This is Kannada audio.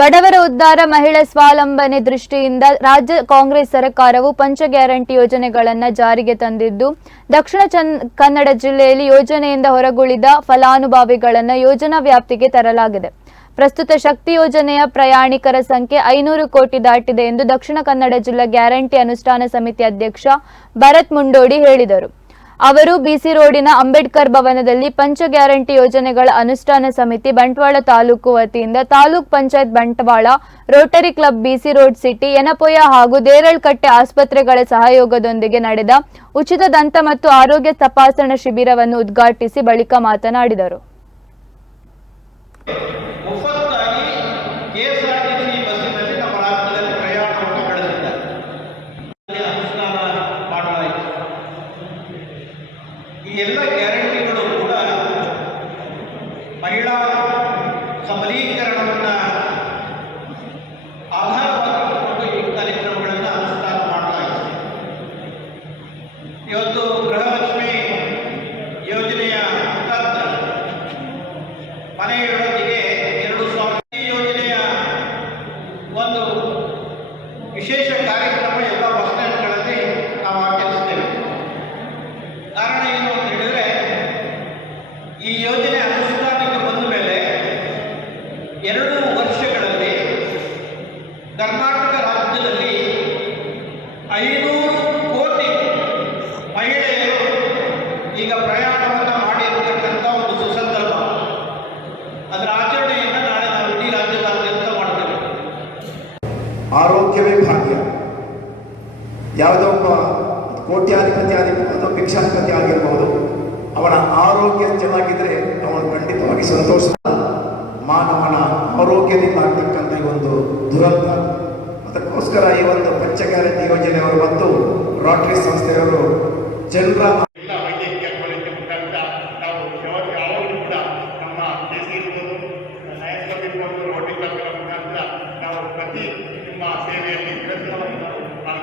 ಬಡವರ ಉದ್ಧಾರ, ಮಹಿಳಾ ಸ್ವಾವಲಂಬನೆ ದೃಷ್ಟಿಯಿಂದ ರಾಜ್ಯ ಕಾಂಗ್ರೆಸ್ ಸರ್ಕಾರವು ಪಂಚ ಗ್ಯಾರಂಟಿ ಯೋಜನೆಗಳನ್ನು ಜಾರಿಗೆ ತಂದಿದ್ದು, ದಕ್ಷಿಣ ಕನ್ನಡ ಜಿಲ್ಲೆಯಲ್ಲಿ ಯೋಜನೆಯಿಂದ ಹೊರಗುಳಿದ ಫಲಾನುಭವಿಗಳನ್ನು ಯೋಜನಾ ವ್ಯಾಪ್ತಿಗೆ ತರಲಾಗಿದೆ. ಪ್ರಸ್ತುತ ಶಕ್ತಿ ಯೋಜನೆಯ ಪ್ರಯಾಣಿಕರ ಸಂಖ್ಯೆ ಐನೂರು ಕೋಟಿ ದಾಟಿದೆ ಎಂದು ದಕ್ಷಿಣ ಕನ್ನಡ ಜಿಲ್ಲಾ ಗ್ಯಾರಂಟಿ ಅನುಷ್ಠಾನ ಸಮಿತಿ ಅಧ್ಯಕ್ಷ ಭರತ್ ಮುಂಡೋಡಿ ಹೇಳಿದರು. ಅವರು ಬಿಸಿ ರೋಡಿನ ಅಂಬೇಡ್ಕರ್ ಭವನದಲ್ಲಿ ಪಂಚ ಗ್ಯಾರಂಟಿ ಯೋಜನೆಗಳ ಅನುಷ್ಠಾನ ಸಮಿತಿ ಬಂಟ್ವಾಳ ತಾಲೂಕು ವತಿಯಿಂದ taluk panchayat Bantwal rotary club BC road city Yenepoya ಹಾಗೂ ದೇರಳ್ಕಟ್ಟೆ ಆಸ್ಪತ್ರೆಗಳ ಸಹಯೋಗದೊಂದಿಗೆ ನಡೆದ ಉಚಿತ ದಂತ ಮತ್ತು ಆರೋಗ್ಯ ತಪಾಸಣಾ ಶಿಬಿರವನ್ನು ಉದ್ಘಾಟಿಸಿ ಬಳಿಕ ಮಾತನಾಡಿದರು. ಎಲ್ಲ ಗ್ಯಾರಂಟಿಗಳು ಕೂಡ ಮಹಿಳಾ ಸಬಲೀಕರಣವನ್ನು ಆಧಾರವಾಗಿಟ್ಟುಕೊಂಡು ಈ ಕಾರ್ಯಕ್ರಮಗಳನ್ನು ಅನುಷ್ಠಾನ ಮಾಡಲಾಗಿದೆ. ಇವತ್ತು ಐನೂರು ಕೋಟಿ ಮಹಿಳೆಯರು ಈಗ ಪ್ರಯಾಣವನ್ನು ಮಾಡಿರ್ತಕ್ಕಂಥ ಒಂದು ಸುಸಂದರ್ಭ. ಅದರ ಆಚರಣೆಯನ್ನು ನಾಳೆ ನಾವು ಇಡೀ ರಾಜ್ಯದಾದ್ಯಂತ ಮಾಡ್ತೇವೆ. ಆರೋಗ್ಯವೇ ಭಾಗ್ಯ. ಯಾವುದೋ ಕೋಟ್ಯಾಧಿಪತಿ ಆಗಿ ಅಥವಾ ಭಿಕ್ಷಾಧಿಪತಿ ಆಗಿರಬಹುದು ಅವನ ಆರೋಗ್ಯ ಚೆನ್ನಾಗಿದ್ರೆ ಅವನು ಖಂಡಿತವಾಗಿ ಸಂತೋಷ. ಮಾನವನ ಆರೋಗ್ಯದಿಂದ ಆಗ್ತಕ್ಕಂಥ ಒಂದು ದುರಂತ. ಅದಕ್ಕೋಸ್ಕರ ಈ ಒಂದು ಪಂಚಗಾಲಿ ಯೋಜನೆ ಅವರು ಮತ್ತು ರಾಟ್ರಿ ಸಂಸ್ಥೆಯವರು ಜನರ ವೈದ್ಯಕೀಯ ಕಾಲೇಜು ಮುಖಾಂತರ ನಾವು ಯಾವಾಗ ಯಾವಾಗಲೂ ಕೂಡ ನಮ್ಮ ಇರ್ಬೋದು ಲಯನ್ಸ್ ಕ್ಲಬ್ ಇರ್ಬೋದು ರೋಟರಿ ಕ್ಲಬ್ಗಳ ಮುಖಾಂತರ ನಾವು ಪ್ರತಿ ನಿಮ್ಮ ಸೇವೆಯಲ್ಲಿ ಪ್ರಯತ್ನವನ್ನು ನಾವು